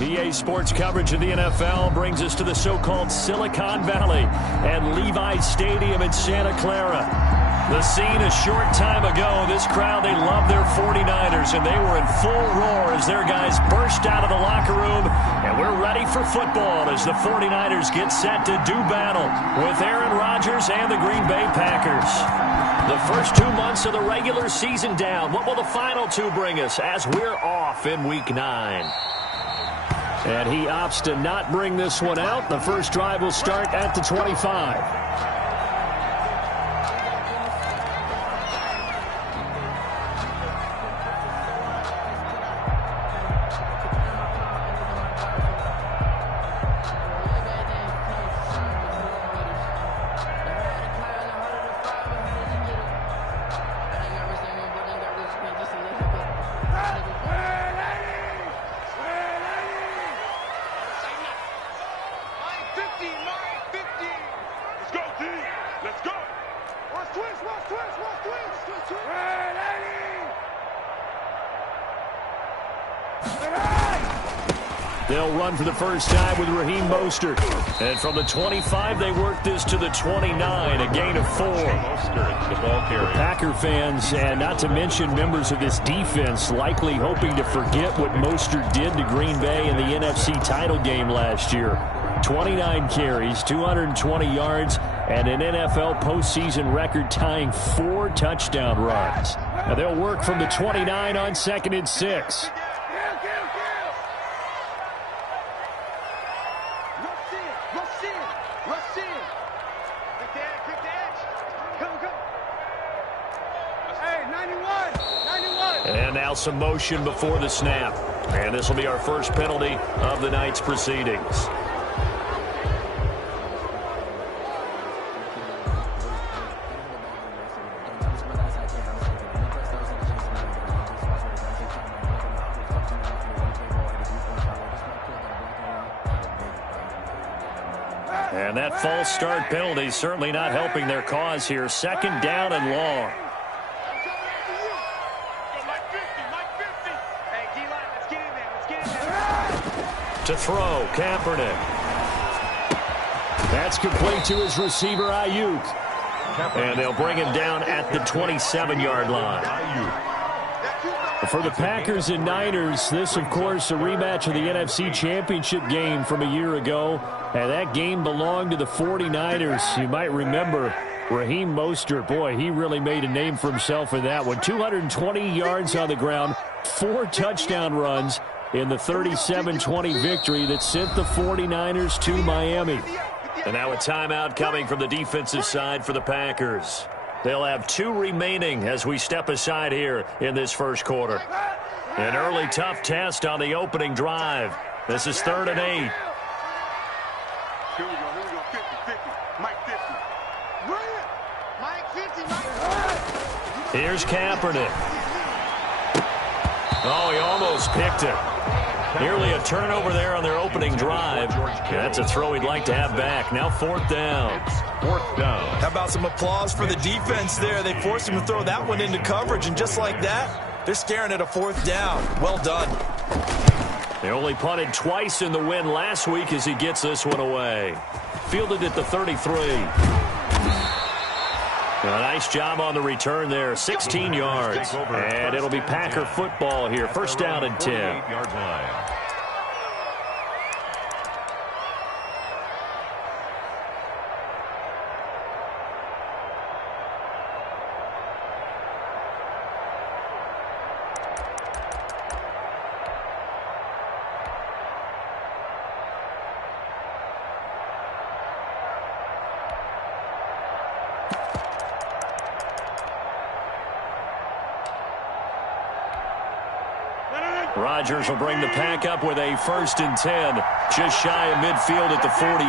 EA Sports coverage of the NFL brings us to the so-called Silicon Valley and Levi's Stadium in Santa Clara. The scene a short time ago, this crowd, they love their 49ers, and they were in full roar as their guys burst out of the locker room, and we're ready for football as the 49ers get set to do battle with Aaron Rodgers and the Green Bay Packers. The first 2 months of the regular season down. What will the final two bring us as we're off in Week 9? And he opts to not bring this one out. The first drive will start at the 25. They'll run for the first time with Raheem Mostert. And from the 25, they work this to the 29, a gain of 4. Mostert, the ball carrier. Packer fans, and not to mention members of this defense, likely hoping to forget what Mostert did to Green Bay in the NFC title game last year. 29 carries, 220 yards, and an NFL postseason record-tying 4 touchdown runs. Now they'll work from the 29 on 2nd and 6. And now some motion before the snap. And this will be our first penalty of the night's proceedings. And that false start penalty certainly not helping their cause here. 2nd down and long. To throw, Kaepernick. That's complete to his receiver, Ayuk. And they'll bring him down at the 27-yard line. For the Packers and Niners, this, of course, a rematch of the NFC Championship game from a year ago. And that game belonged to the 49ers. You might remember Raheem Mostert. Boy, he really made a name for himself in that one. 220 yards on the ground, 4 touchdown runs in the 37-20 victory that sent the 49ers to Miami. And now a timeout coming from the defensive side for the Packers. They'll have 2 remaining as we step aside here in this first quarter. An early tough test on the opening drive. This is 3rd and 8. Here we go, 50, 50. Mike 50. Mike 50, Mike 50. Here's Kaepernick. Oh, he almost picked it. Nearly a turnover there on their opening drive. That's a throw he'd like to have back. Now 4th down. 4th down. How about some applause for the defense there? They forced him to throw that one into coverage, and just like that, they're staring at a 4th down. Well done. They only punted twice in the win last week as he gets this one away. Fielded at the 33. A nice job on the return there, 16 yards. And it'll be Packer football here, 1st down and 10. 48-yard line. Rodgers will bring the Pack up with a 1st and 10, just shy of midfield at the 48.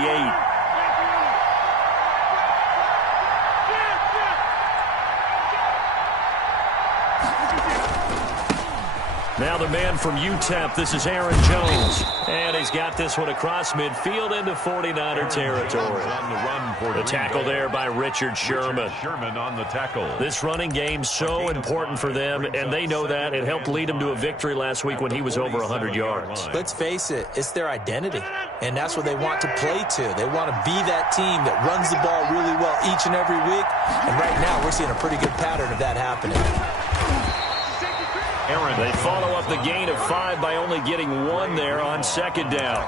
Now the man from UTEP. This is Aaron Jones. And he's got this one across midfield into 49er territory. On the run for the tackle there by Richard Sherman. Sherman on the tackle. This running game so important for them, and they know that. It helped lead them to a victory last week when he was over 100 yards. Let's face it, it's their identity, and that's what they want to play to. They want to be that team that runs the ball really well each and every week, and right now we're seeing a pretty good pattern of that happening. They follow up the gain of 5 by only getting 1 there on second down.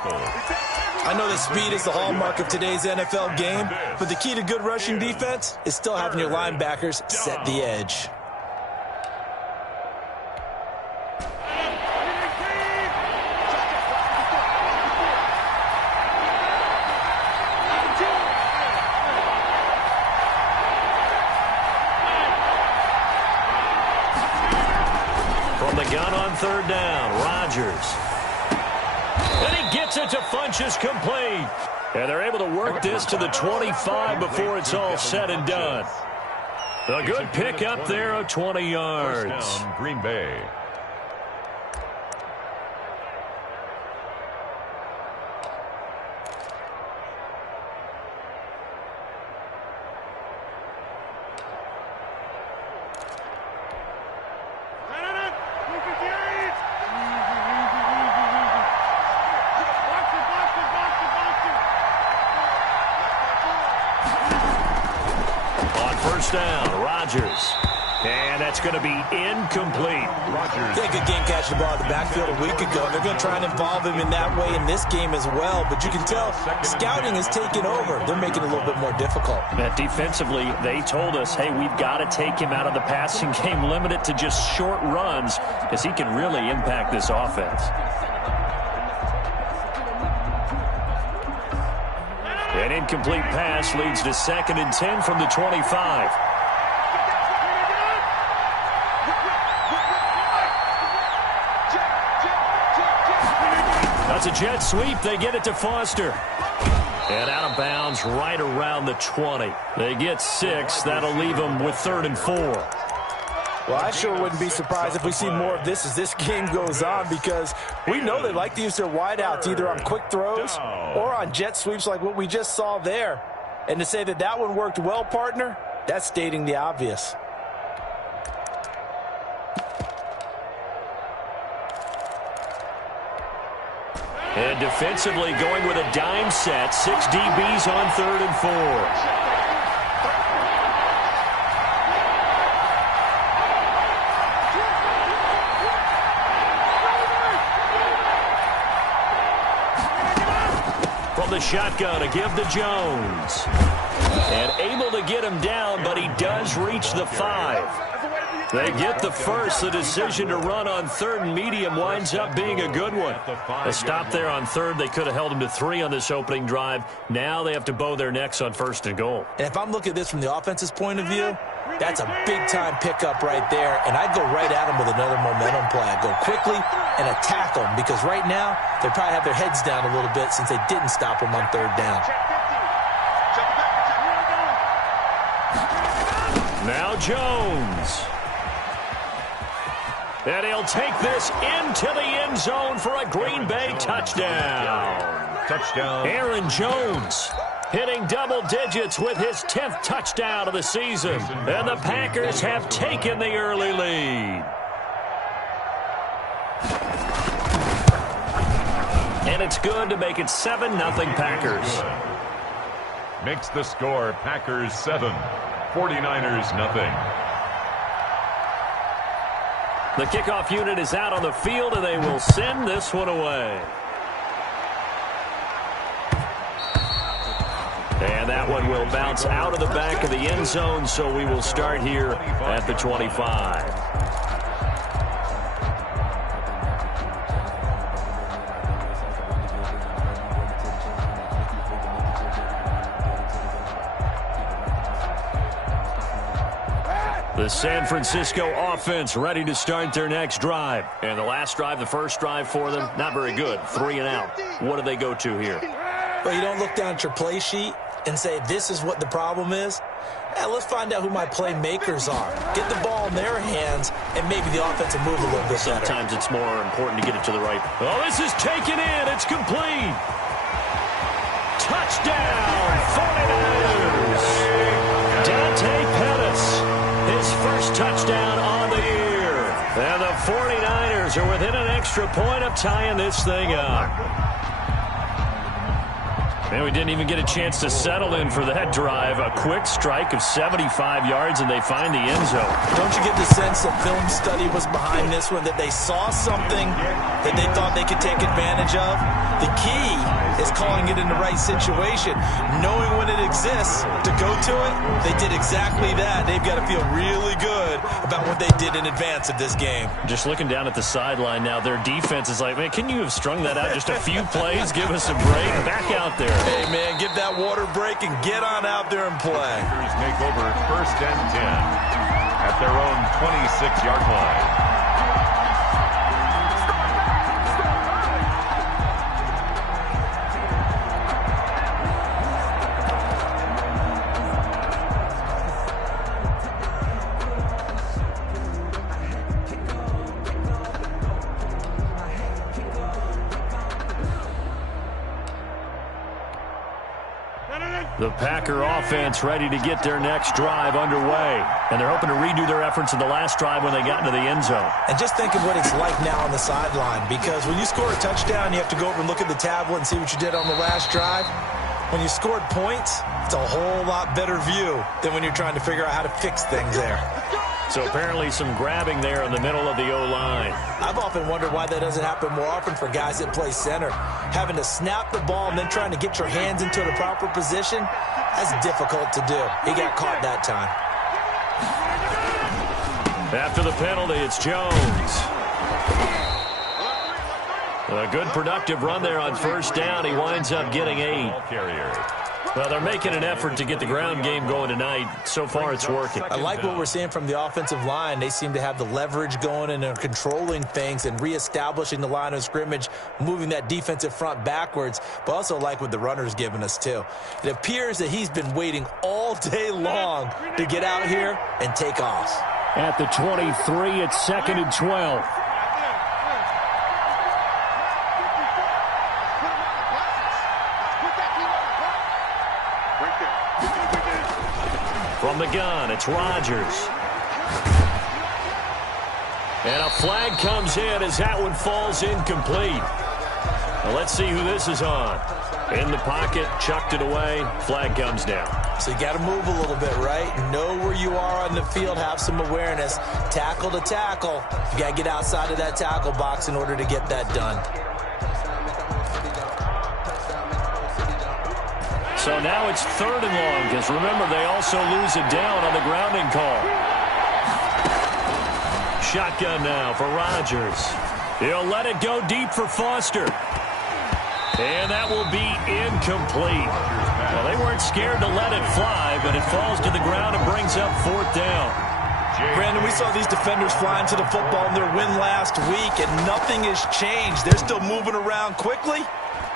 I know that speed is the hallmark of today's NFL game, but the key to good rushing defense is still having your linebackers set the edge. From the gun on third down, Rodgers. And he gets it to Funchess complete. And they're able to work this to the 25 before it's all said and done. A good pick up there of 20 yards. First down, Green Bay. Down, Rodgers. And that's going to be incomplete. Rodgers. They had a good game catching the ball in the backfield a week ago. They're going to try and involve him in that way in this game as well. But you can tell scouting is taking over. They're making it a little bit more difficult. Defensively, they told us, hey, we've got to take him out of the passing game, limit it to just short runs, because he can really impact this offense. An incomplete pass leads to 2nd and 10 from the 25. That's a jet sweep. They get it to Foster. And out of bounds right around the 20. They get 6. That'll leave them with 3rd and 4. Well, I sure wouldn't be surprised if we see more of this as this game goes on, because we know they like to use their wideouts either on quick throws or on jet sweeps like what we just saw there. And to say that that one worked well, partner, that's stating the obvious. And defensively going with a dime set, 6 DBs on 3rd and 4. The shotgun to give to Jones. And able to get him down, but he does reach the 5. They get the first. The decision to run on 3rd and medium winds up being a good one. A stop there on 3rd. They could have held him to 3 on this opening drive. Now they have to bow their necks on 1st and goal. And if I'm looking at this from the offense's point of view, that's a big-time pickup right there, and I'd go right at them with another momentum play. I'd go quickly and attack them, because right now they probably have their heads down a little bit since they didn't stop them on 3rd down. Now Jones. And he'll take this into the end zone for a Green Bay touchdown. Touchdown. Aaron Jones hitting double digits with his 10th touchdown of the season. And the Packers have taken the early lead. And it's good to make it 7-0 Packers. Makes the score Packers 7, 49ers nothing. The kickoff unit is out on the field, and they will send this one away. And that one will bounce out of the back of the end zone, so we will start here at the 25. The San Francisco offense ready to start their next drive. And the last drive, the first drive for them, not very good. 3 and out. What do they go to here? Well, you don't look down at your play sheet and say this is what the problem is? Yeah, let's find out who my playmakers are. Get the ball in their hands, and maybe the offense will move a little bit better. Sometimes it's more important to get it to the right. Oh, this is taken in. It's complete. Touchdown, 49ers. Dante Pettis, his first touchdown on the year. And the 49ers are within an extra point of tying this thing up. And we didn't even get a chance to settle in for that drive. A quick strike of 75 yards, and they find the end zone. Don't you get the sense that film study was behind this one, that they saw something that they thought they could take advantage of? The key is calling it in the right situation, knowing when it exists to go to it. They did exactly that. They've got to feel really good about what they did in advance of this game. Just looking down at the sideline now, their defense is like, man, can you have strung that out just a few plays? Give us a break. Back out there. Hey, man, give that water break and get on out there and play. Packers make over 1st and 10 at their own 26-yard line. The Packer offense ready to get their next drive underway. And they're hoping to redo their efforts in the last drive when they got into the end zone. And just think of what it's like now on the sideline, because when you score a touchdown, you have to go over and look at the tablet and see what you did on the last drive. When you scored points, it's a whole lot better view than when you're trying to figure out how to fix things there. So apparently some grabbing there in the middle of the O-line. I've often wondered why that doesn't happen more often for guys that play center. Having to snap the ball and then trying to get your hands into the proper position, that's difficult to do. He got caught that time. After the penalty, it's Jones. A good productive run there on 1st down. He winds up getting 8. Well, they're making an effort to get the ground game going tonight. So far, it's working. I like what we're seeing from the offensive line. They seem to have the leverage going, and they're controlling things and reestablishing the line of scrimmage, moving that defensive front backwards, but also like what the runner's giving us, too. It appears that he's been waiting all day long to get out here and take off. At the 23, it's 2nd and 12. From the gun, it's Rodgers. And a flag comes in as that one falls incomplete. Now let's see who this is on. In the pocket, chucked it away, flag comes down. So you got to move a little bit, right? Know where you are on the field, have some awareness. Tackle to tackle. You got to get outside of that tackle box in order to get that done. So now it's 3rd and long, because remember, they also lose it down on the grounding call. Shotgun now for Rodgers. He'll let it go deep for Foster. And that will be incomplete. Well, they weren't scared to let it fly, but it falls to the ground and brings up 4th down. Brandon, we saw these defenders flying to the football in their win last week, and nothing has changed. They're still moving around quickly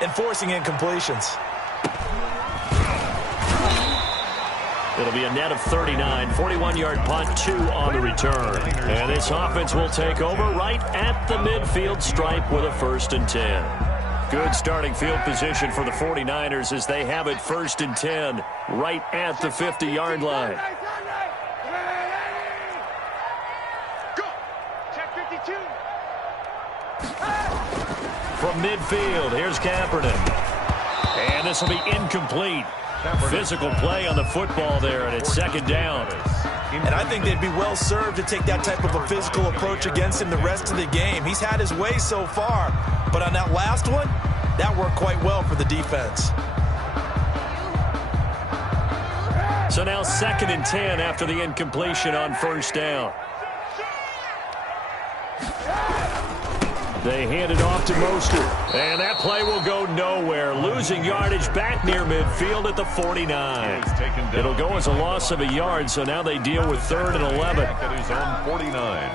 and forcing incompletions. It'll be a net of 39, 41-yard punt, 2 on the return. And this offense will take over right at the midfield stripe with a 1st and 10. Good starting field position for the 49ers as they have it 1st and 10 right at the 50-yard line. Go. Check 52. From midfield, here's Kaepernick. And this will be incomplete. Physical play on the football there, and it's 2nd down. And I think they'd be well served to take that type of a physical approach against him the rest of the game. He's had his way so far, but on that last one, that worked quite well for the defense. So now 2nd and 10 after the incompletion on 1st down. They hand it off to Mostert. And that play will go nowhere. Losing yardage back near midfield at the 49. It'll go as a loss of a yard, so now they deal with 3rd and 11. At his own 49.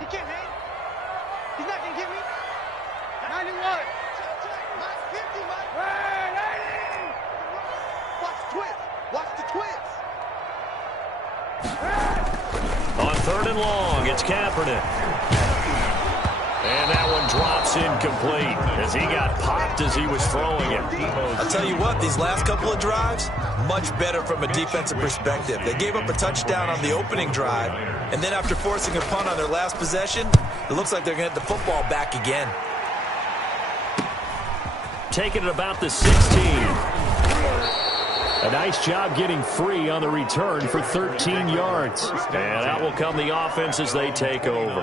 He can't hang. He's not going to get me. 91. On 3rd and long, it's Kaepernick. And that one drops incomplete as he got popped as he was throwing it. I'll tell you what, these last couple of drives, much better from a defensive perspective. They gave up a touchdown on the opening drive, and then after forcing a punt on their last possession, it looks like they're going to get the football back again. Taking it about the 16. A nice job getting free on the return for 13 yards. And out will come the offense as they take over.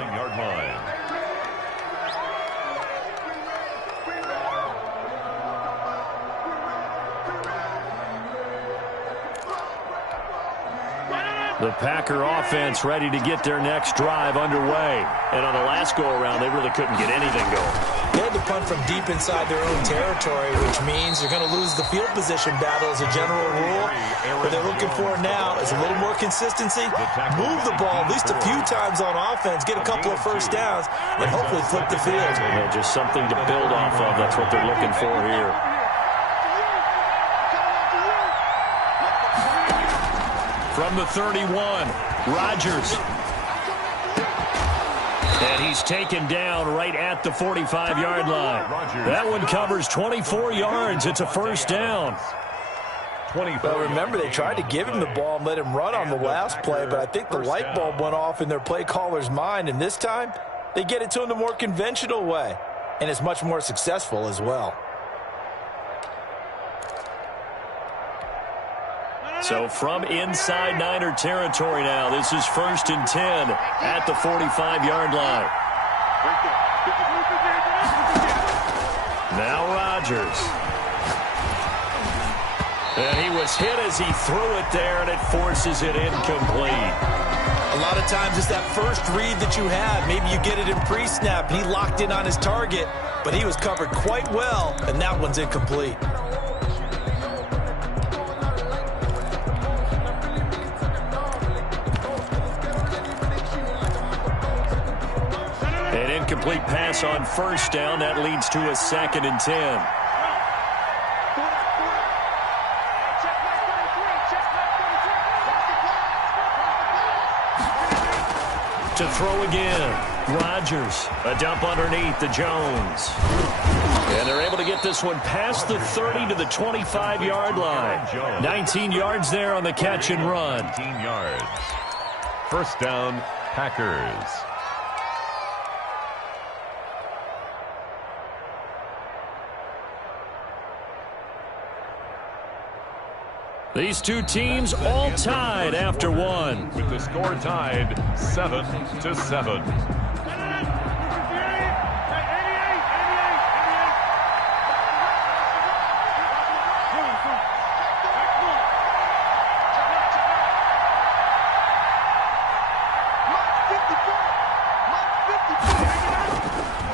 The Packer offense ready to get their next drive underway. And on the last go-around, they really couldn't get anything going. They had to punt from deep inside their own territory, which means they're going to lose the field position battle as a general rule. What they're looking for now is a little more consistency, move the ball at least a few times on offense, get a couple of first downs, and hopefully flip the field. Yeah, just something to build off of. That's what they're looking for here. From the 31, Rodgers. And he's taken down right at the 45-yard line. That one covers 24 yards. It's a first down. Well, remember, they tried to give him the ball and let him run on the last play, but I think the light bulb went off in their play caller's mind, and this time they get it to him the more conventional way, and it's much more successful as well. So from inside Niner territory now, this is 1st and 10 at the 45-yard line. Now Rodgers. And he was hit as he threw it there, and it forces it incomplete. A lot of times it's that first read that you have. Maybe you get it in pre-snap, and he locked in on his target, but he was covered quite well, and that one's incomplete. Complete pass on first down. That leads to a 2nd and 10. To throw again. Rodgers. A dump underneath to Jones. And they're able to get this one past the 30 to the 25-yard line. 19 yards there on the catch and run. 19 yards. First down, Packers. These two teams all tied after one. With the score tied 7-7.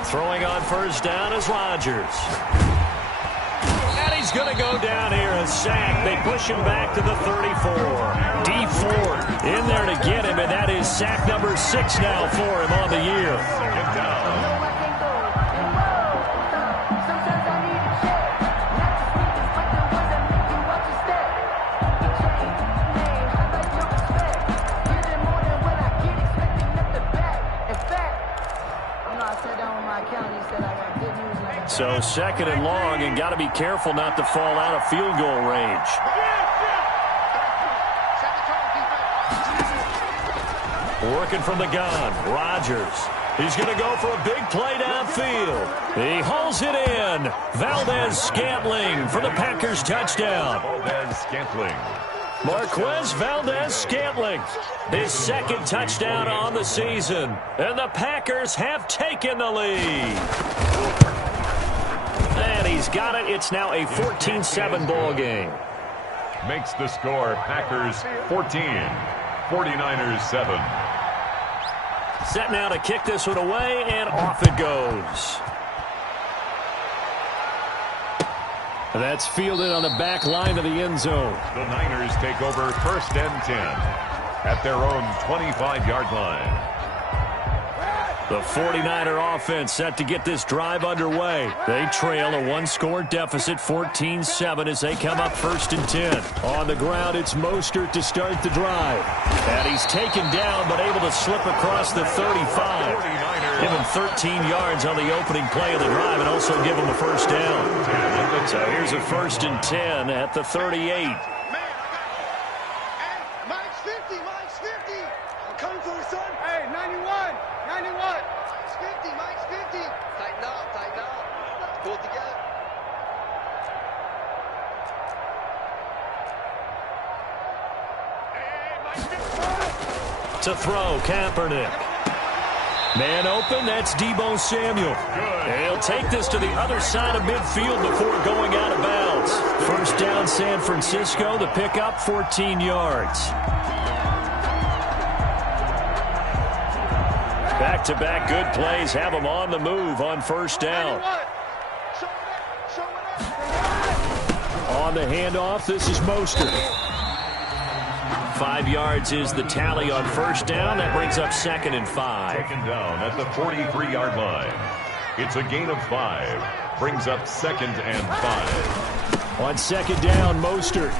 Throwing on first down is Rodgers. He's going to go down here, a sack. They push him back to the 34. D Ford in there to get him, and that is sack number 6 now for him on the year. Second down. So 2nd and long, and got to be careful not to fall out of field goal range. Working from the gun, Rodgers. He's going to go for a big play downfield. He hauls it in. Valdez-Scantling for the Packers touchdown. Valdez-Scantling. Marquez Valdez-Scantling, his 2nd touchdown on the season. And the Packers have taken the lead. And he's got it. It's now a 14-7 ball game. Makes the score Packers 14, 49ers 7. Set now to kick this one away, and off it goes. That's fielded on the back line of the end zone. The Niners take over 1st and 10 at their own 25-yard line. The 49er offense set to get this drive underway. They trail a one-score deficit, 14-7, as they come up 1st and 10. On the ground, it's Mostert to start the drive. And he's taken down, but able to slip across the 35. Give him 13 yards on the opening play of the drive and also give him a first down. So here's a 1st and 10 at the 38. To throw, Kaepernick. Man open, that's Deebo Samuel. And he'll take this to the other side of midfield before going out of bounds. First down, San Francisco. The pickup, 14 yards. Back-to-back good plays have them on the move on first down. On the handoff, this is Mostert. 5 yards is the tally on first down. That brings up 2nd and 5. Second down at the 43-yard line. It's a gain of 5. Brings up 2nd and 5. On 2nd down, Mostert.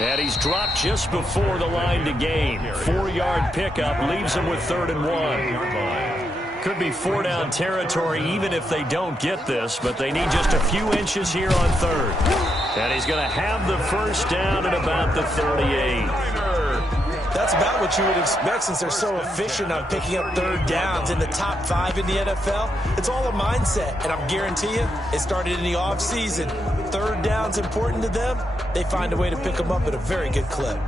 And he's dropped just before the line to gain. 4-yard pickup leaves him with 3rd and 1. Could be 4-down territory even if they don't get this, but they need just a few inches here on 3rd. And he's going to have the first down at about the 38. That's about what you would expect since they're so efficient on picking up 3rd downs in the top 5 in the NFL. It's all a mindset, and I'm guarantee you it started in the offseason. 3rd down's important to them. They find a way to pick them up at a very good clip.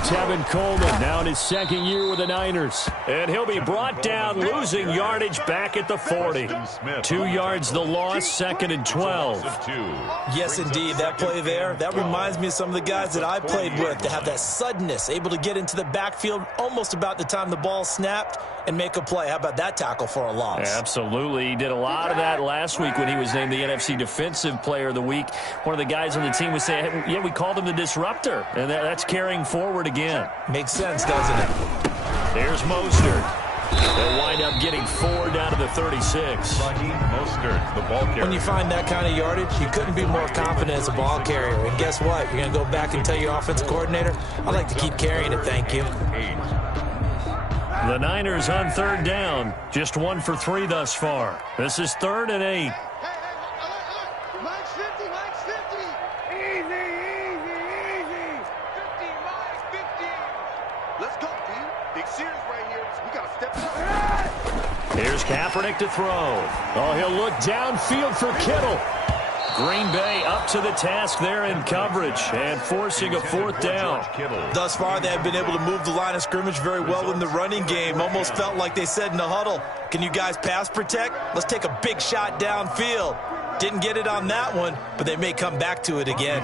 Tevin Coleman now in his 2nd year with the Niners. And he'll be brought down, losing yardage back at the 40. 2 yards the loss, 2nd and 12. Yes, indeed. That play there, that reminds me of some of the guys that I played with that have that suddenness, able to get into the backfield almost about the time the ball snapped and make a play. How about that tackle for a loss? Absolutely. He did a lot of that last week when he was named the NFC Defensive Player of the Week. One of the guys on the team was saying, hey, yeah, we called him the disruptor. And that's carrying forward again. Makes sense, doesn't it? There's Mostert. They'll wind up getting 4 down to the 36. Mostert, the ball carrier. When you find that kind of yardage, you couldn't be more confident as a ball carrier. And guess what? You're going to go back and tell your offensive coordinator, I'd like to keep carrying it, thank you. The Niners on 3rd down. Just 1 for 3 thus far. This is 3rd and 8. Here's Kaepernick to throw. Oh, he'll look downfield for Kittle. Green Bay up to the task there in coverage and forcing a 4th down. Thus far, they have been able to move the line of scrimmage very well in the running game. Almost felt like they said in the huddle, can you guys pass protect? Let's take a big shot downfield. Didn't get it on that one, but they may come back to it again.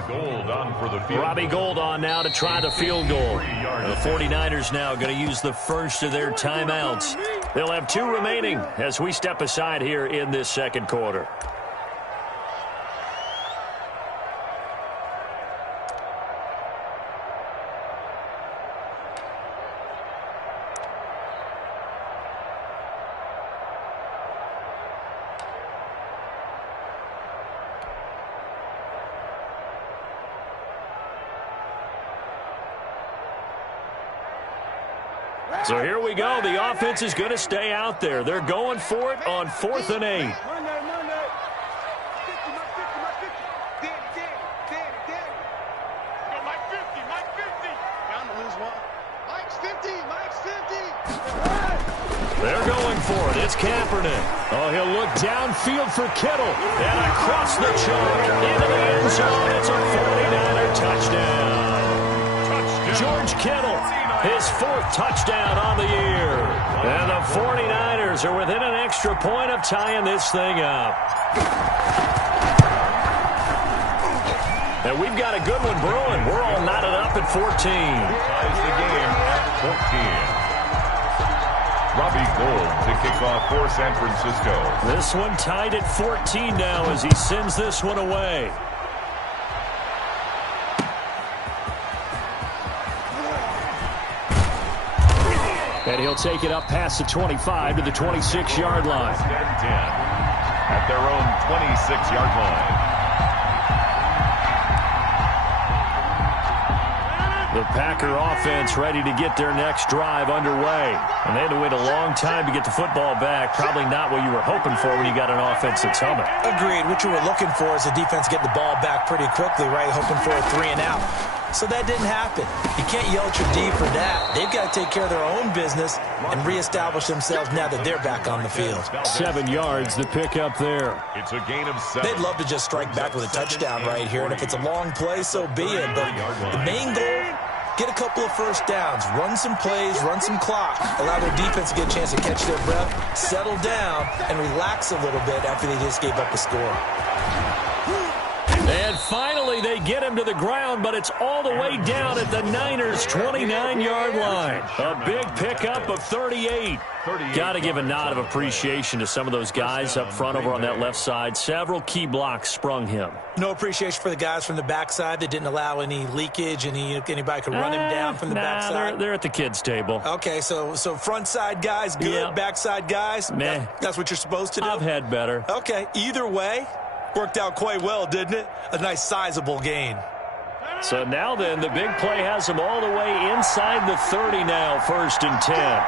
Robbie Gould on now to try the field goal. The 49ers now going to use the first of their timeouts. They'll have 2 remaining as we step aside here in this 2nd quarter. So here we go. The offense is going to stay out there. They're going for it on 4th and 8. They're going for it. It's Kaepernick. Oh, he'll look downfield for Kittle. And across the chalk into the end zone. It's a 49er touchdown. George Kittle, his 4th touchdown on the year. And the 49ers are within an extra point of tying this thing up. And we've got a good one brewing. We're all knotted up at 14. Ties the game at 14. Robbie Gould to kick off for San Francisco. This one tied at 14 now as he sends this one away. And he'll take it up past the 25 to the 26-yard line. 10 at their own 26-yard line. The Packer offense ready to get their next drive underway. And they had to wait a long time to get the football back. Probably not what you were hoping for when you got an offense that's humming. Agreed. What you were looking for is the defense getting the ball back pretty quickly, right? Hoping for a 3 and out. So that didn't happen. You can't yell at your D for that. They've got to take care of their own business and reestablish themselves now that they're back on the field. 7 yards, the pickup there. It's a gain of 7. They'd love to just strike back with a touchdown right here, and if it's a long play, so be it. But the main goal, get a couple of first downs, run some plays, run some clock, allow their defense to get a chance to catch their breath, settle down, and relax a little bit after they just gave up a score. And finally, they get him to the ground, but it's all the way down at the Niners' 29-yard line. A big pickup of 38. Got to give a nod of appreciation to some of those guys up front over on that left side. Several key blocks sprung him. No appreciation for the guys from the backside that didn't allow any leakage, and anybody could run him down from the backside. They're at the kids' table. Okay, so front side guys good, yeah. Backside guys, meh. That's what you're supposed to do? I've had better. Okay, either way, worked out quite well, didn't it? A nice sizable gain. So now then, the big play has them all the way inside the 30 now, 1st and 10.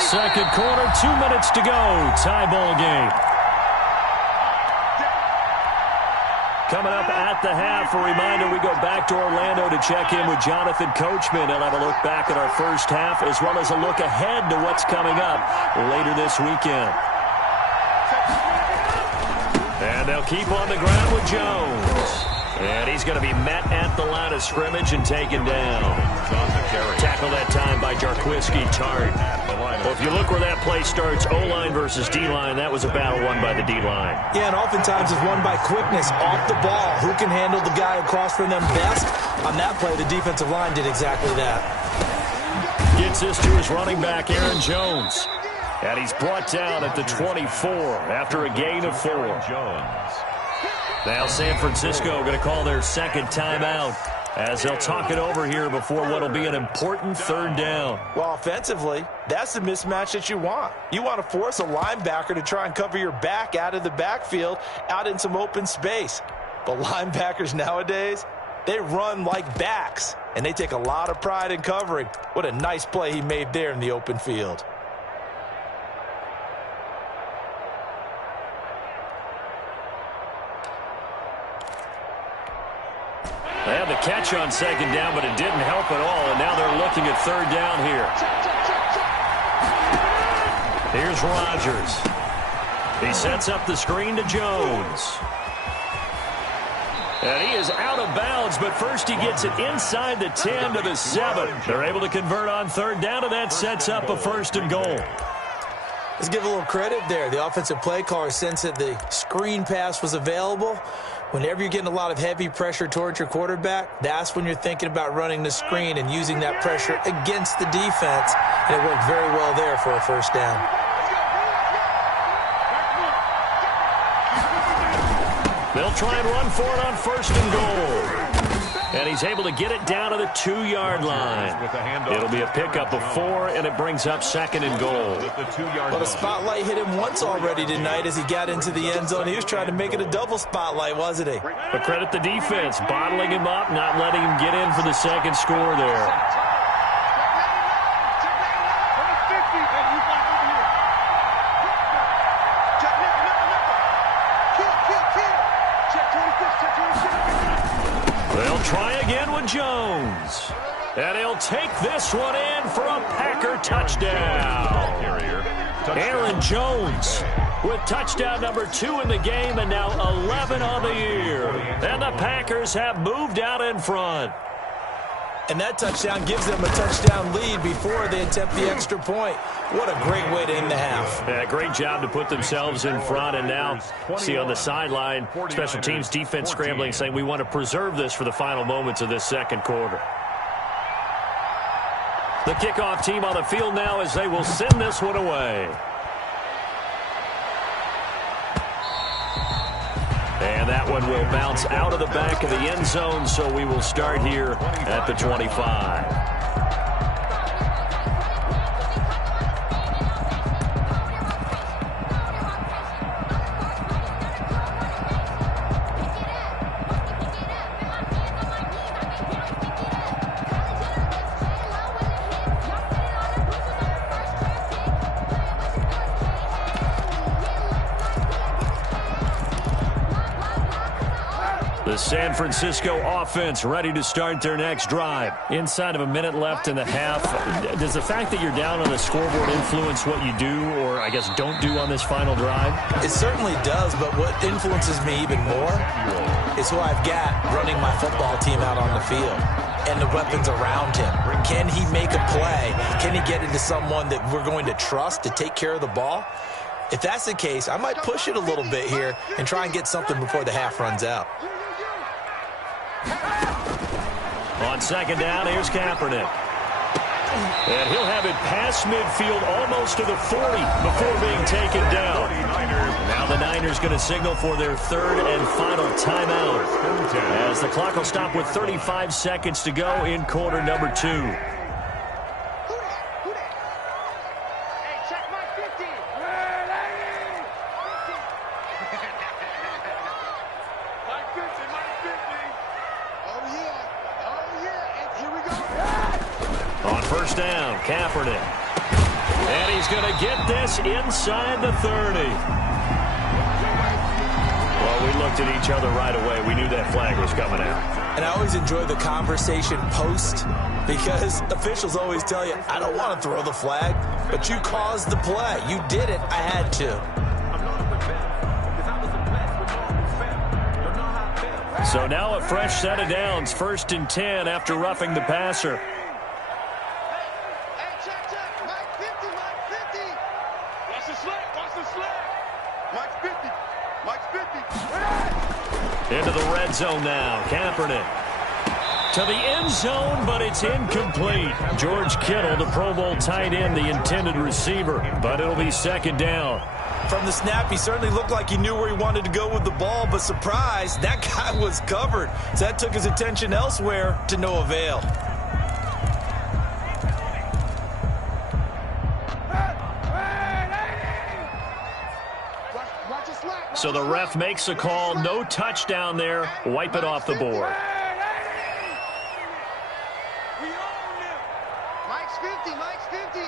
Second quarter, 2 minutes to go. Tie ball game. Coming up at the half, a reminder, we go back to Orlando to check in with Jonathan Coachman and have a look back at our first half as well as a look ahead to what's coming up later this weekend. And they'll keep on the ground with Jones. And he's going to be met at the line of scrimmage and taken down. Tackle that time by Jarquiski Tart. Well, if you look where that play starts, O-line versus D-line, that was a battle won by the D-line. Yeah, and oftentimes it's won by quickness, off the ball. Who can handle the guy across from them best? On that play, the defensive line did exactly that. Gets this to his running back, Aaron Jones. And he's brought down at the 24 after a gain of 4. Now San Francisco going to call their second timeout as they'll talk it over here before what will be an important 3rd down. Well, offensively, that's the mismatch that you want. You want to force a linebacker to try and cover your back out of the backfield, out in some open space. But linebackers nowadays, they run like backs, and they take a lot of pride in covering. What a nice play he made there in the open field. They had the catch on 2nd down, but it didn't help at all, and now they're looking at 3rd down here. Here's Rodgers. He sets up the screen to Jones. And he is out of bounds, but first he gets it inside the 10 to the 7. They're able to convert on 3rd down, and that sets up a 1st and goal. Let's give a little credit there. The offensive play caller sensed that the screen pass was available. Whenever you're getting a lot of heavy pressure towards your quarterback, that's when you're thinking about running the screen and using that pressure against the defense. And it worked very well there for a 1st down. They'll try and run for it on 1st and goal. And he's able to get it down to the 2-yard line. It'll be a pickup of 4, and it brings up 2nd and goal. Well, the spotlight hit him once already tonight as he got into the end zone. He was trying to make it a double spotlight, wasn't he? But credit the defense, bottling him up, not letting him get in for the 2nd score there. They'll try again with Jones. And he'll take this one in for a Packer touchdown. Aaron Jones with touchdown number 2 in the game and now 11 on the year. And the Packers have moved out in front. And that touchdown gives them a touchdown lead before they attempt the extra point. What a great way to end the half. Yeah, great job to put themselves in front. And now, see on the sideline, special teams defense scrambling, saying we want to preserve this for the final moments of this 2nd quarter. The kickoff team on the field now as they will send this one away. And that one will bounce out of the back of the end zone, so we will start here at the 25. The San Francisco offense ready to start their next drive. Inside of a minute left in the half. Does the fact that you're down on the scoreboard influence what you do, or I guess don't do on this final drive? It certainly does, but what influences me even more is who I've got running my football team out on the field and the weapons around him. Can he make a play? Can he get into someone that we're going to trust to take care of the ball? If that's the case, I might push it a little bit here and try and get something before the half runs out. On second down, here's Kaepernick. And he'll have it past midfield almost to the 40 before being taken down. Now the Niners going to signal for their third and final timeout, as the clock will stop with 35 seconds to go in quarter number 2. Down, Kaepernick. And he's going to get this inside the 30. Well, we looked at each other right away. We knew that flag was coming out. And I always enjoy the conversation post, because officials always tell you, I don't want to throw the flag, but you caused the play. You did it. I had to. So now a fresh set of downs, 1st and 10 after roughing the passer. Into the red zone now. Kaepernick to the end zone, but it's incomplete. George Kittle, the Pro Bowl tight end, the intended receiver, but it'll be second down. From the snap, he certainly looked like he knew where he wanted to go with the ball, but surprise, that guy was covered. So that took his attention elsewhere to no avail. So the ref makes a call, no touchdown there, wipe it off the board. Mike's 50, Mike's 50.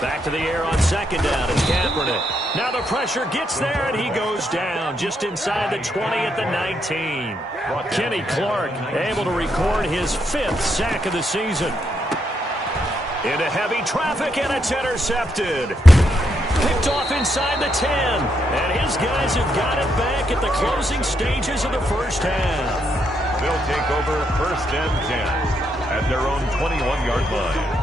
Back to the air on second down, it's Kaepernick. Now the pressure gets there, and he goes down just inside the 20 at the 19. Kenny Clark able to record his 5th sack of the season. Into heavy traffic, and it's intercepted. Picked off inside the 10. And his guys have got it back at the closing stages of the first half. They'll take over 1st and 10 at their own 21-yard line.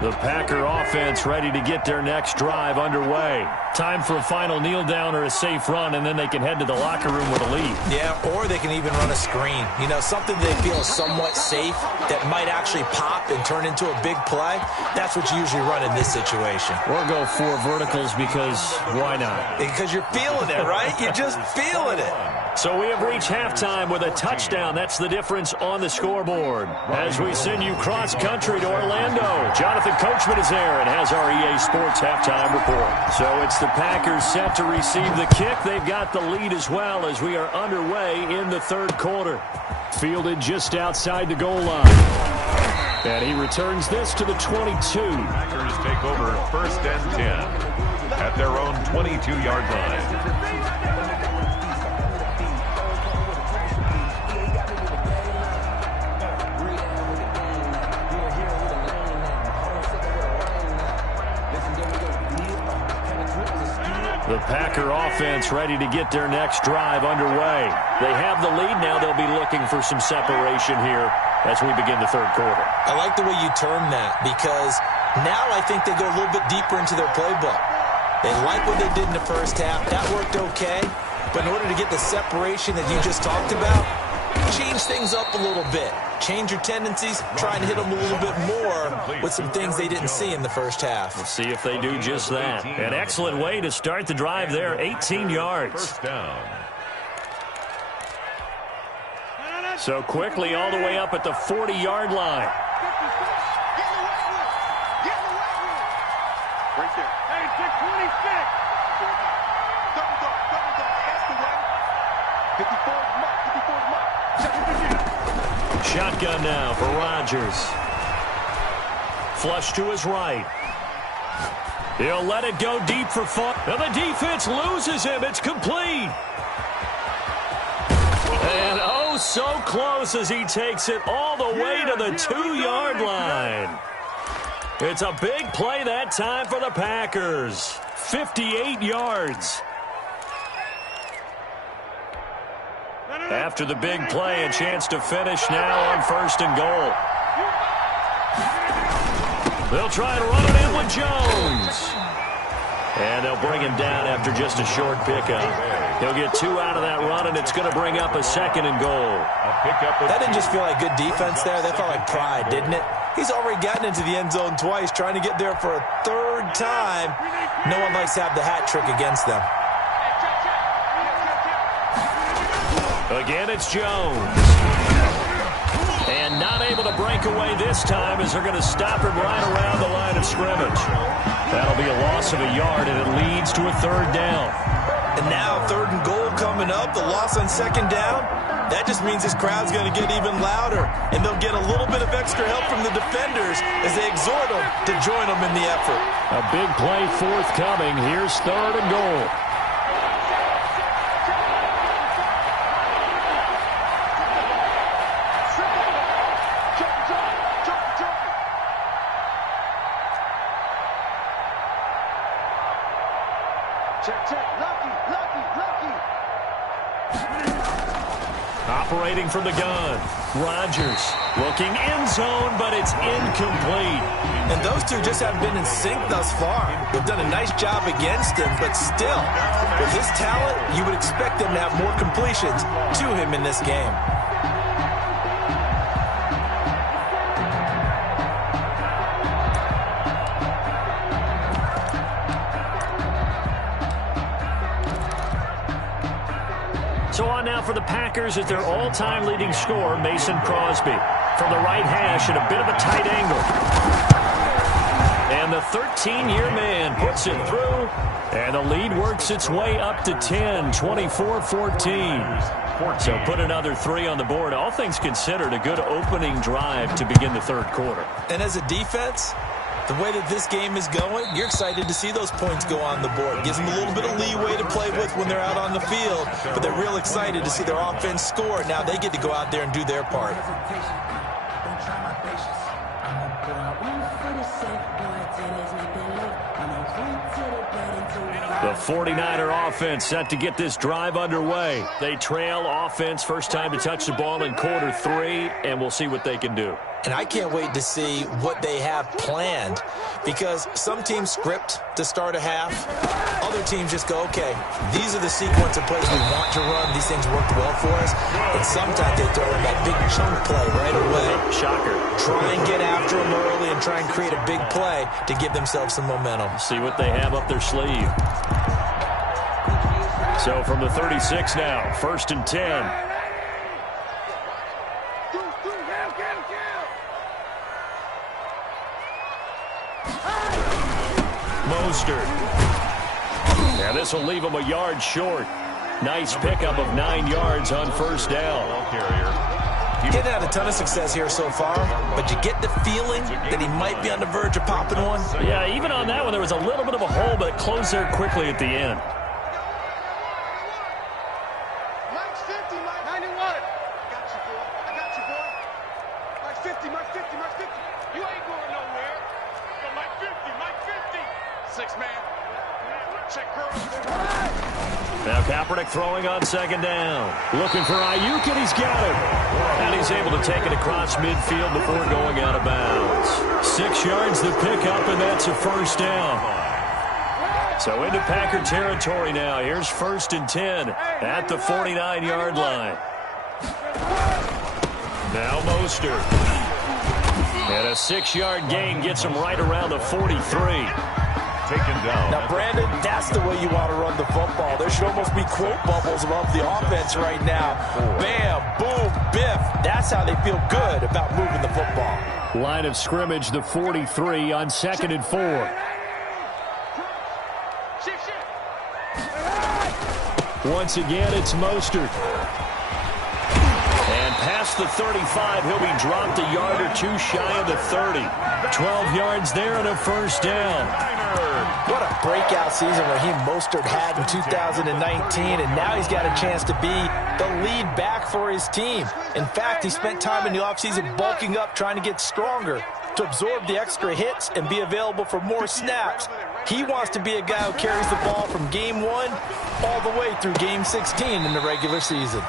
The Packer offense ready to get their next drive underway. Time for a final kneel down or a safe run, and then they can head to the locker room with a lead. Yeah, or they can even run a screen. You know, something they feel somewhat safe that might actually pop and turn into a big play. That's what you usually run in this situation. Or go 4 verticals, because why not? Because you're feeling it, right? You're just feeling it. So we have reached halftime with a touchdown. That's the difference on the scoreboard. As we send you cross-country to Orlando, Jonathan Coachman is there and has our EA Sports halftime report. So it's the Packers set to receive the kick. They've got the lead as well as we are underway in the 3rd quarter. Fielded just outside the goal line. And he returns this to the 22. Packers take over 1st and 10 at their own 22-yard line. The Packer offense ready to get their next drive underway. They have the lead now. They'll be looking for some separation here as we begin the 3rd quarter. I like the way you term that, because now I think they go a little bit deeper into their playbook. They like what they did in the first half. That worked okay. But in order to get the separation that you just talked about, change things up a little bit. Change your tendencies, try and hit them a little bit more with some things they didn't see in the first half. We'll see if they do just that. An excellent way to start the drive there, 18 yards. First down. So quickly all the way up at the 40-yard line. Right there. Hey, 626. Double dog. That's the way. 54 mark. Shotgun now for Rodgers. Flush to his right. He'll let it go deep for fun. And the defense loses him. It's complete. And oh, so close as he takes it all the way to the 2-yard line. It's a big play that time for the Packers. 58 yards. After the big play, a chance to finish now on 1st and goal. They'll try and run it in with Jones. And they'll bring him down after just a short pickup. He'll get 2 out of that run, and it's going to bring up a 2nd and goal. That didn't just feel like good defense there. That felt like pride, didn't it? He's already gotten into the end zone twice, trying to get there for a 3rd time. No one likes to have the hat trick against them. Again, it's Jones. And not able to break away this time as they're going to stop him right around the line of scrimmage. That'll be a loss of a yard, and it leads to a 3rd down. And now 3rd and goal coming up, the loss on 2nd down. That just means this crowd's going to get even louder, and they'll get a little bit of extra help from the defenders as they exhort them to join them in the effort. A big play forthcoming. Here's 3rd and goal. Operating from the gun. Rodgers looking end zone, but it's incomplete. And those two just haven't been in sync thus far. They've done a nice job against him, but still, with his talent, you would expect them to have more completions to him in this game. So on now for the Packers at their all-time leading scorer, Mason Crosby. From the right hash at a bit of a tight angle. And the 13-year man puts it through. And the lead works its way up to 10, 24-14. So put another 3 on the board. All things considered, a good opening drive to begin the 3rd quarter. And as a defense, the way that this game is going, you're excited to see those points go on the board. Gives them a little bit of leeway to play with when they're out on the field, but they're real excited to see their offense score. Now they get to go out there and do their part. The 49er offense set to get this drive underway. They trail offense, first time to touch the ball in quarter 3, and we'll see what they can do. And I can't wait to see what they have planned, because some teams script to start a half. Other teams just go, okay, these are the sequence of plays we want to run. These things worked well for us. And sometimes they throw in that big chunk play right away. Shocker. Try and get after them early and try and create a big play to give themselves some momentum. See what they have up their sleeve. So from the 36 now, 1st and 10. Mostert. Now this will leave him a yard short. Nice pickup of 9 yards on 1st down. He didn't have a ton of success here so far, but you get the feeling that he might be on the verge of popping one. Yeah, even on that one, there was a little bit of a hole, but it closed there quickly at the end. Mike's 50, Mike. 91. I got you, boy. I got you, boy. Mike 50, Mike 50, Mike 50. You ain't going nowhere. Yo, Mike 50, Mike 50. 6 man. Check girl. Now Kaepernick throwing on 2nd down. Looking for Ayuk, and he's got him. And he's able to take it across midfield before going out of bounds. 6 yards the pickup, and that's a 1st down. So into Packer territory now. Here's 1st and 10 at the 49-yard line. Now Mostert. And a 6-yard gain gets him right around the 43. Taken down. Now, Brandon, that's the way you want to run the football. There should almost be quote bubbles above the offense right now. Bam, boom, biff. That's how they feel good about moving the football. Line of scrimmage, the 43 on 2nd and 4. Once again, it's Mostert. And past the 35, he'll be dropped a yard or two shy of the 30. 12 yards there and a 1st down. What a breakout season Raheem Mostert had in 2019, and now he's got a chance to be the lead back for his team. In fact, he spent time in the offseason bulking up, trying to get stronger to absorb the extra hits and be available for more snaps. He wants to be a guy who carries the ball from game 1 all the way through game 16 in the regular season.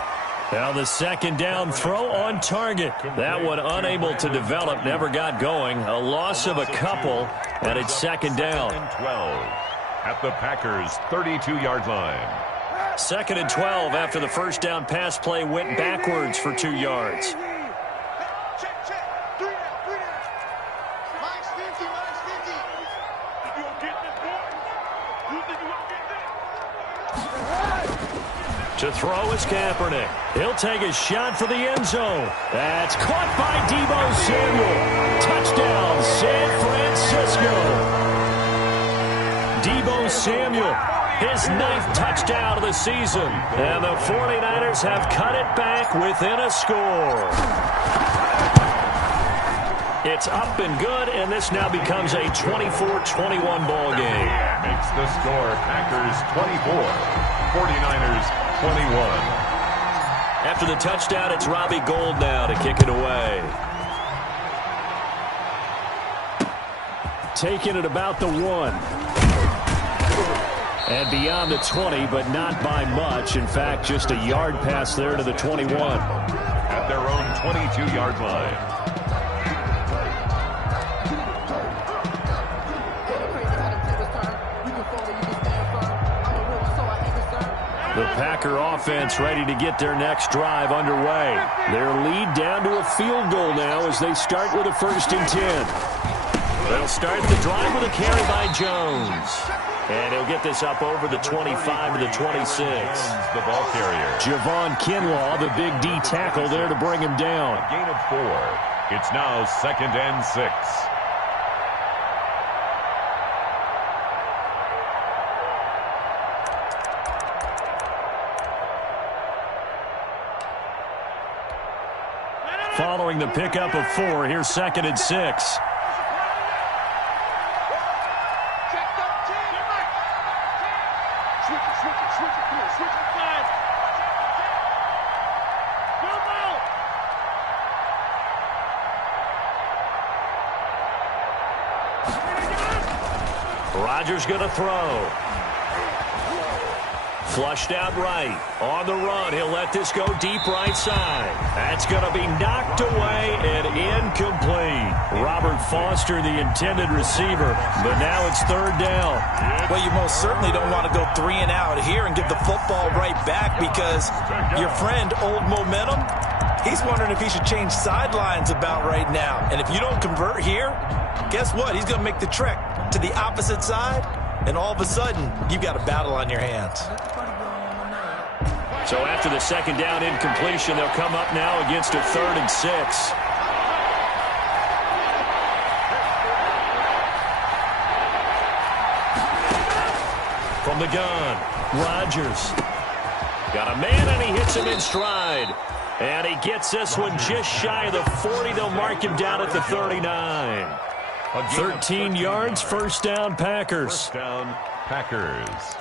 Now the 2nd down throw on target. That one unable to develop, never got going. A loss of a couple, and it's 2nd down. 12 at the Packers' 32-yard line. 2nd and 12 after the 1st down pass play went backwards for 2 yards. To throw is Kaepernick. He'll take a shot for the end zone. That's caught by Deebo Samuel. Touchdown, San Francisco. Deebo Samuel, his 9th touchdown of the season. And the 49ers have cut it back within a score. It's up and good, and this now becomes a 24-21 ball game. Makes the score Packers 24, 49ers 21. After the touchdown, it's Robbie Gould now to kick it away. Taking it about the 1. And beyond the 20, but not by much. In fact, just a yard pass there to the 21. At their own 22-yard line. The Packer offense ready to get their next drive underway. Their lead down to a field goal now as they start with a 1st and 10. They'll start the drive with a carry by Jones. And he'll get this up over the 25 to the 26. The ball carrier. Javon Kinlaw, the big D tackle there to bring him down. A gain of 4. It's now 2nd and 6. Following the pickup of 4, here's 2nd and 6. Rodgers going to throw. Flushed out right. On the run, he'll let this go deep right side. That's going to be knocked away and incomplete. Robert Foster, the intended receiver, but now it's 3rd down. Well, you most certainly don't want to go 3 and out here and give the football right back, because your friend, Old Momentum, he's wondering if he should change sidelines about right now. And if you don't convert here, guess what? He's going to make the trek to the opposite side, and all of a sudden, you've got a battle on your hands. So after the 2nd down incompletion, they'll come up now against a 3rd and 6. From the gun, Rodgers. Got a man, and he hits him in stride. And he gets this one just shy of the 40. They'll mark him down at the 39. 13 yards, 1st down, Packers. 1st down, Packers.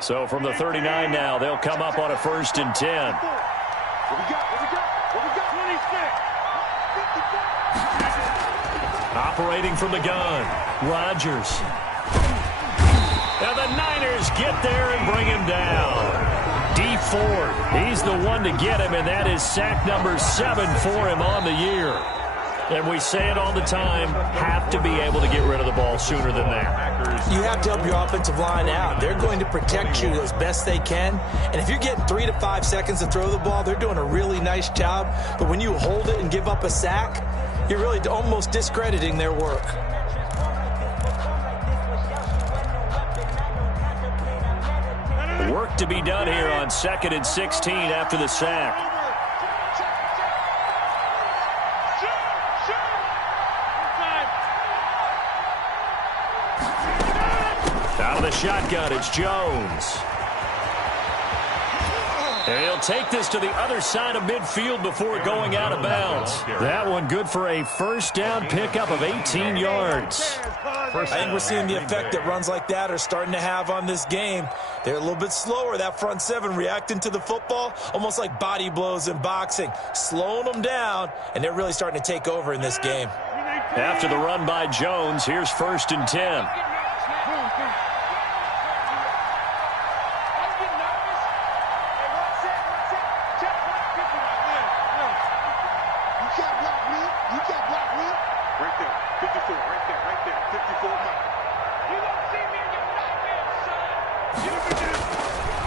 So from the 39 now, they'll come up on a 1st and 10. What we got? 26. Operating from the gun, Rodgers. And the Niners get there and bring him down. D Ford, he's the one to get him, and that is sack number 7 for him on the year. And we say it all the time, have to be able to get rid of the ball sooner than that. You have to help your offensive line out. They're going to protect you as best they can. And if you're getting 3 to 5 seconds to throw the ball, they're doing a really nice job. But when you hold it and give up a sack, you're really almost discrediting their work. Work to be done here on 2nd and 16 after the sack. Out of the shotgun, it's Jones. And he'll take this to the other side of midfield before going out of bounds. That one good for a first down pickup of 18 yards. I think we're seeing the effect that runs like that are starting to have on this game. They're a little bit slower, that front seven, reacting to the football, almost like body blows in boxing, slowing them down, and they're really starting to take over in this game. After the run by Jones, here's 1st and 10.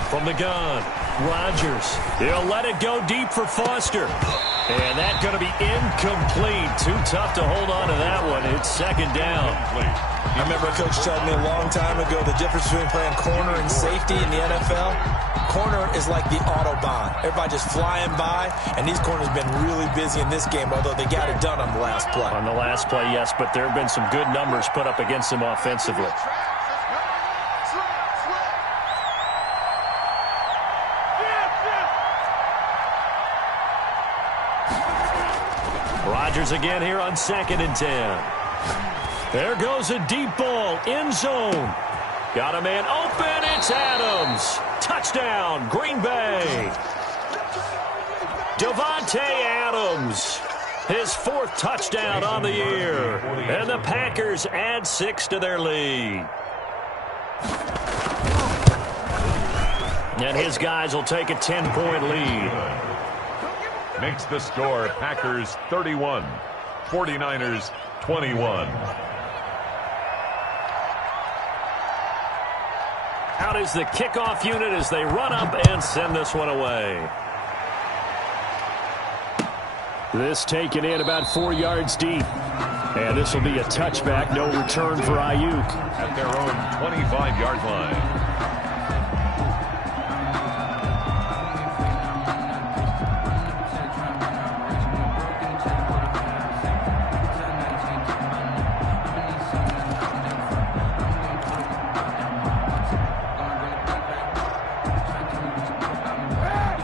From the gun, Rodgers. He'll let it go deep for Foster. And that's going to be incomplete. Too tough to hold on to that one. It's 2nd down. I remember a coach telling me a long time ago the difference between playing corner and safety in the NFL. Corner is like the Autobahn. Everybody just flying by, and these corners have been really busy in this game, although they got it done on the last play. On the last play, yes, but there have been some good numbers put up against them offensively. Rodgers again here on 2nd and 10. There goes a deep ball, end zone. Got a man open, it's Adams. Touchdown, Green Bay. Davante Adams, his 4th touchdown on the year. And the Packers add 6 to their lead. And his guys will take a 10-point lead. Makes the score Packers 31, 49ers 21. Out is the kickoff unit as they run up and send this one away. This taken in about 4 yards deep. And this will be a touchback, no return for Ayuk. At their own 25-yard line.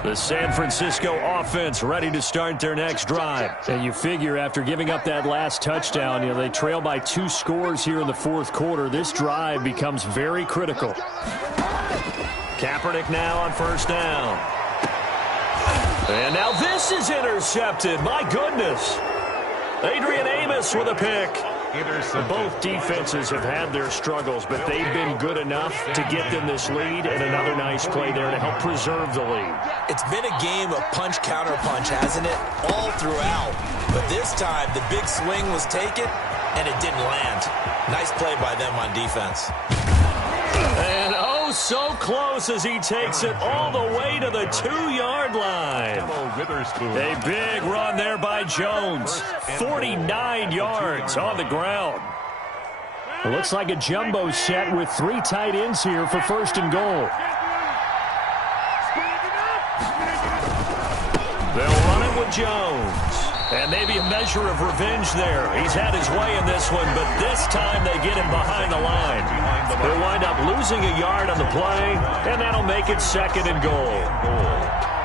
The San Francisco offense ready to start their next drive. And you figure after giving up that last touchdown, they trail by 2 scores here in the 4th quarter. This drive becomes very critical. Kaepernick now on 1st down. And now this is intercepted. My goodness. Adrian Amos with a pick. Both defenses have had their struggles, but they've been good enough to get them this lead, and another nice play there to help preserve the lead. It's been a game of punch-counter-punch, hasn't it? All throughout. But this time, the big swing was taken, and it didn't land. Nice play by them on defense. And oh, so close as he takes it all the way to the 2-yard line. A big run there by Jones. 49 yards on the ground. It looks like a jumbo set with 3 tight ends here for 1st and goal. They'll run it with Jones. And maybe a measure of revenge there. He's had his way in this one, but this time they get him behind the line. They'll wind up losing a yard on the play, and that'll make it 2nd and goal.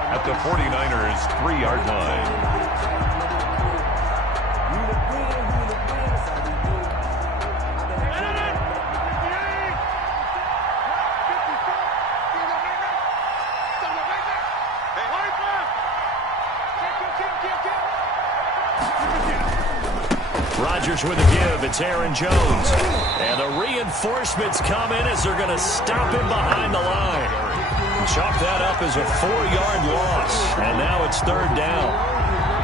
At the 49ers' 3-yard line. Rodgers with a give. It's Aaron Jones. And the reinforcements come in as they're going to stop him behind the line. Chalk that up as a 4-yard loss. And now it's 3rd down.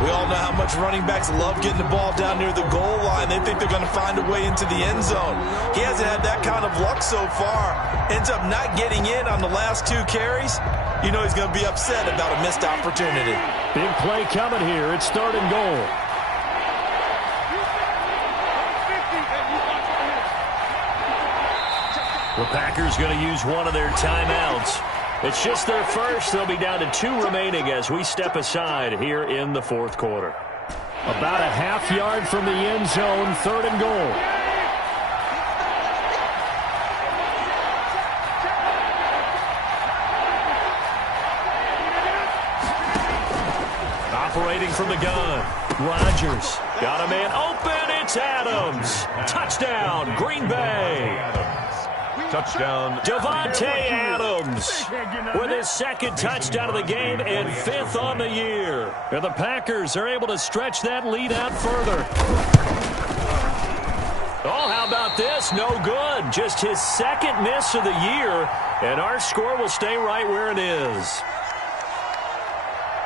We all know how much running backs love getting the ball down near the goal line. They think they're going to find a way into the end zone. He hasn't had that kind of luck so far. Ends up not getting in on the last 2 carries. You know he's going to be upset about a missed opportunity. Big play coming here. It's 3rd and goal. The Packers going to use one of their timeouts. It's just their first. They'll be down to 2 remaining as we step aside here in the 4th quarter. About a half-yard from the end zone, 3rd and goal. Operating from the gun, Rodgers got a man open. It's Adams. Touchdown, Green Bay. Touchdown, Devontae Adams with his 2nd touchdown of the game and 5th on the year. And the Packers are able to stretch that lead out further. Oh, how about this? No good. Just his 2nd miss of the year, and our score will stay right where it is.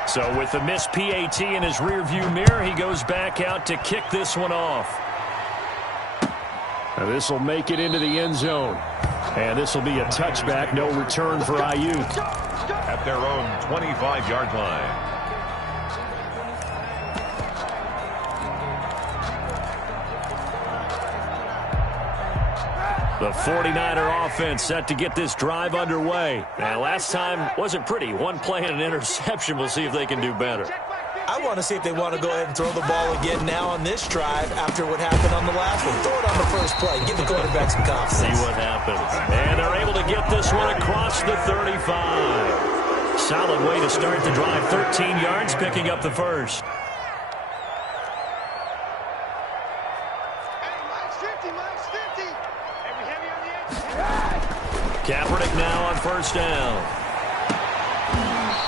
So with the missed PAT in his rearview mirror, he goes back out to kick this one off. Now this will make it into the end zone. And this will be a touchback, no return for Ayuk. At their own 25-yard line. The 49er offense set to get this drive underway. Now, last time wasn't pretty. 1 play and an interception. We'll see if they can do better. I want to see if they want to go ahead and throw the ball again now on this drive after what happened on the last one. Throw it on the first play. Give the quarterback some confidence. See what happens. And they're able to get this one across the 35. Solid way to start the drive. 13 yards, picking up the first. Kaepernick now on 1st down.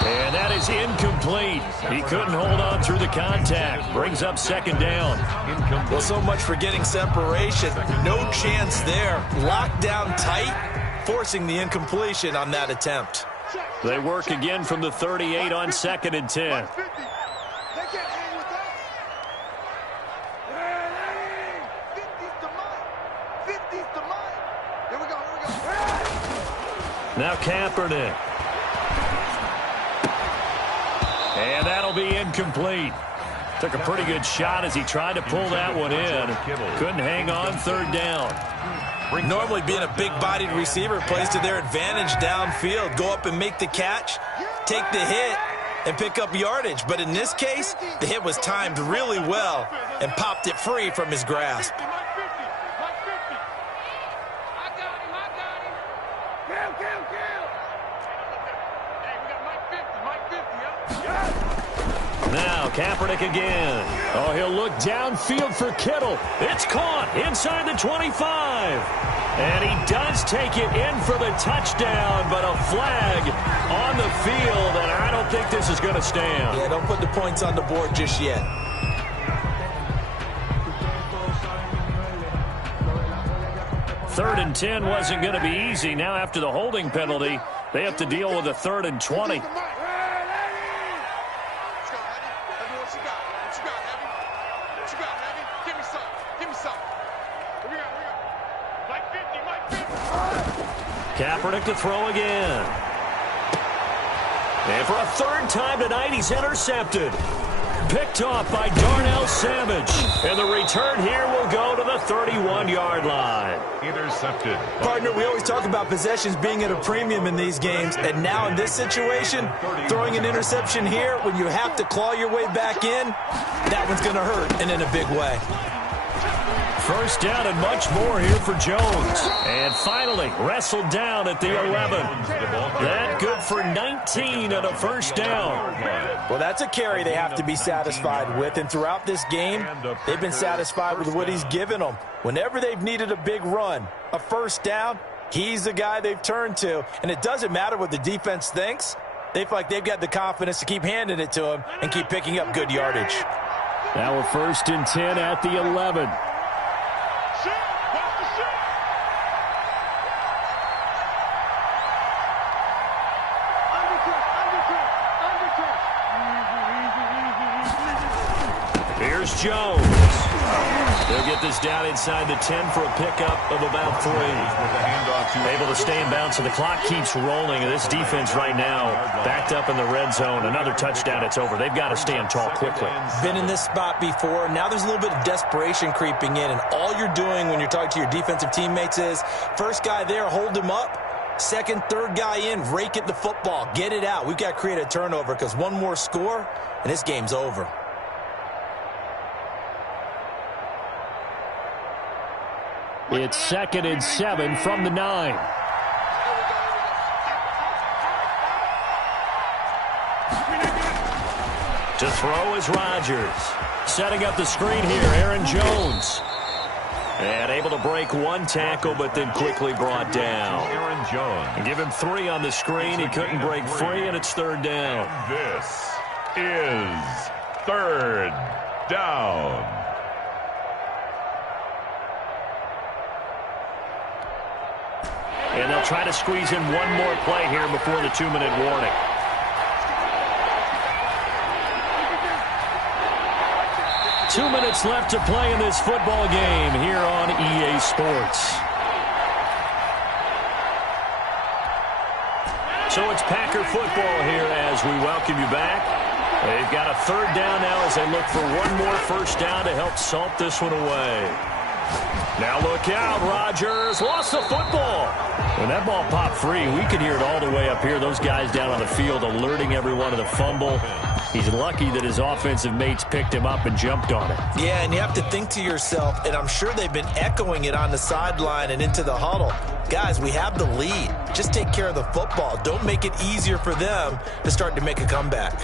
And that is incomplete. He couldn't hold on through the contact. Brings up 2nd down. Well, so much for getting separation. No chance there. Locked down tight, forcing the incompletion on that attempt. They work again from the 38 on 2nd and 10. Now Kaepernick. And that'll be incomplete. Took a pretty good shot as he tried to pull that one in. Couldn't hang on 3rd down. Normally being a big-bodied receiver plays to their advantage downfield. Go up and make the catch, take the hit, and pick up yardage. But in this case, the hit was timed really well and popped it free from his grasp. Now Kaepernick again. Oh, he'll look downfield for Kittle. It's caught inside the 25. And he does take it in for the touchdown, but a flag on the field, and I don't think this is going to stand. Yeah, don't put the points on the board just yet. Third and 10 wasn't going to be easy. Now after the holding penalty, they have to deal with a 3rd and 20. Kaepernick to throw again. And for a 3rd time tonight, he's intercepted. Picked off by Darnell Savage. And the return here will go to the 31-yard line. Intercepted. Partner, we always talk about possessions being at a premium in these games. And now in this situation, throwing an interception here when you have to claw your way back in, that one's going to hurt, and in a big way. 1st down and much more here for Jones. And finally, wrestled down at the 11. That good for 19 and a 1st down. Well, that's a carry they have to be satisfied with. And throughout this game, they've been satisfied with what he's given them. Whenever they've needed a big run, a 1st down, he's the guy they've turned to. And it doesn't matter what the defense thinks. They feel like they've got the confidence to keep handing it to him and keep picking up good yardage. Now a 1st and 10 at the 11. Here's Jones. They'll get this down inside the 10 for a pickup of about 3. Able to stay in bounds, so the clock keeps rolling. And this defense right now backed up in the red zone. Another touchdown, it's over. They've got to stand tall quickly. Been in this spot before. Now there's a little bit of desperation creeping in, and all you're doing when you're talking to your defensive teammates is first guy there, hold him up. Second, third guy in, rake it the football. Get it out. We've got to create a turnover because one more score, and this game's over. It's 2nd and 7 from the 9. To throw is Rodgers. Setting up the screen here, Aaron Jones. And able to break one tackle, but then quickly brought down. Aaron Jones. And give him 3 on the screen. He couldn't break free, and it's 3rd down. And this is 3rd down. And they'll try to squeeze in one more play here before the 2-minute warning. Two minutes left to play in this football game here on EA Sports. So it's Packer football here as we welcome you back. They've got a 3rd down now as they look for one more first down to help salt this one away. Now look out, Rodgers lost the football. When that ball popped free, we could hear it all the way up here. Those guys down on the field alerting everyone of the fumble. He's lucky that his offensive mates picked him up and jumped on it. Yeah, and you have to think to yourself, and I'm sure they've been echoing it on the sideline and into the huddle. Guys, we have the lead. Just take care of the football. Don't make it easier for them to start to make a comeback.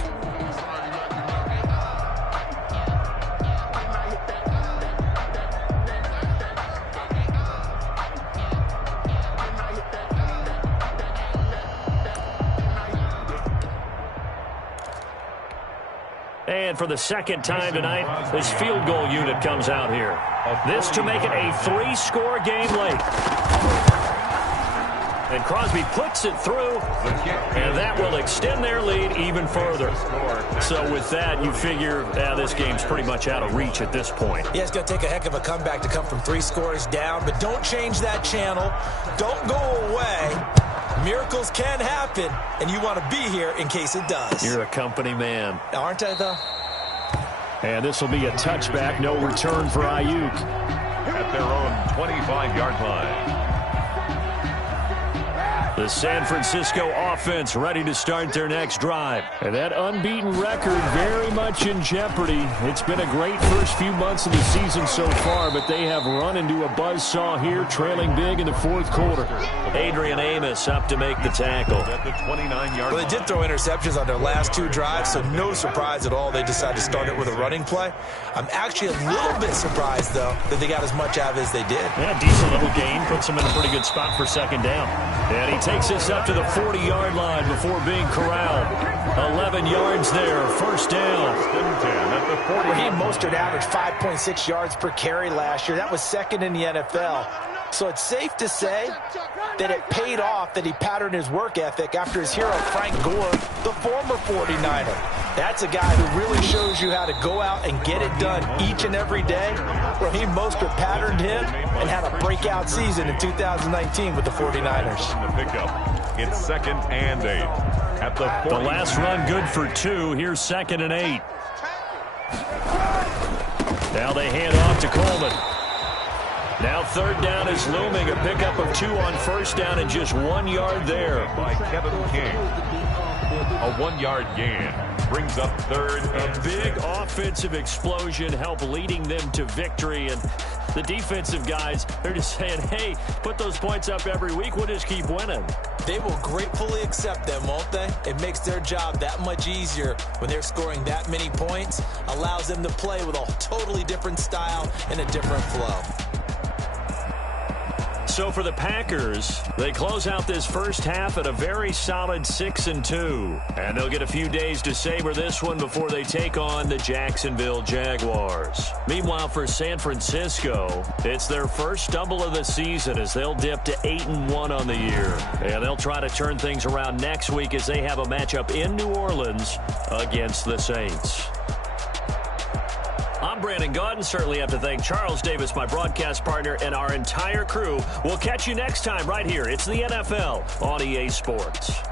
And for the 2nd time tonight, this field goal unit comes out here. This to make it a 3-score game late. And Crosby puts it through, and that will extend their lead even further. So with that, you figure this game's pretty much out of reach at this point. Yeah, it's going to take a heck of a comeback to come from 3 scores down, but don't change that channel. Don't go away. Miracles can happen, and you want to be here in case it does. You're a company man. Aren't I, though? And this will be a touchback, no return for Ayuk. At their own 25-yard line. The San Francisco offense ready to start their next drive. And that unbeaten record very much in jeopardy. It's been a great first few months of the season so far, but they have run into a buzzsaw here, trailing big in the 4th quarter. Adrian Amos up to make the tackle. At the 29-yard Well, they did throw interceptions on their last 2 drives, so no surprise at all they decided to start it with a running play. I'm actually a little bit surprised, though, that they got as much out of it as they did. Yeah, decent little gain. Puts them in a pretty good spot for 2nd down. And he takes this up to the 40-yard line before being corralled. 11 yards there, 1st down. Raheem Mostert averaged 5.6 yards per carry last year. That was 2nd in the NFL. So it's safe to say that it paid off that he patterned his work ethic after his hero Frank Gore, the former 49er. That's a guy who really shows you how to go out and get it done each and every day. Raheem Mostert patterned him and had a breakout season in 2019 with the 49ers. It's 2nd and 8. At the last run good for 2. Here's 2nd and 8. Now they hand off to Coleman. Now 3rd down is looming. A pickup of 2 on 1st down and just 1 yard there. By Kevin King. A 1-yard gain brings up 3rd. A big offensive explosion helped leading them to victory. And the defensive guys, they're just saying, hey, put those points up every week. We'll just keep winning. They will gratefully accept them, won't they? It makes their job that much easier when they're scoring that many points. Allows them to play with a totally different style and a different flow. So for the Packers, they close out this first half at a very solid 6-2. And they'll get a few days to savor this one before they take on the Jacksonville Jaguars. Meanwhile, for San Francisco, it's their first stumble of the season as they'll dip to 8-1 on the year. And they'll try to turn things around next week as they have a matchup in New Orleans against the Saints. I'm Brandon Gaudin. Certainly have to thank Charles Davis, my broadcast partner, and our entire crew. We'll catch you next time right here. It's the NFL on EA Sports.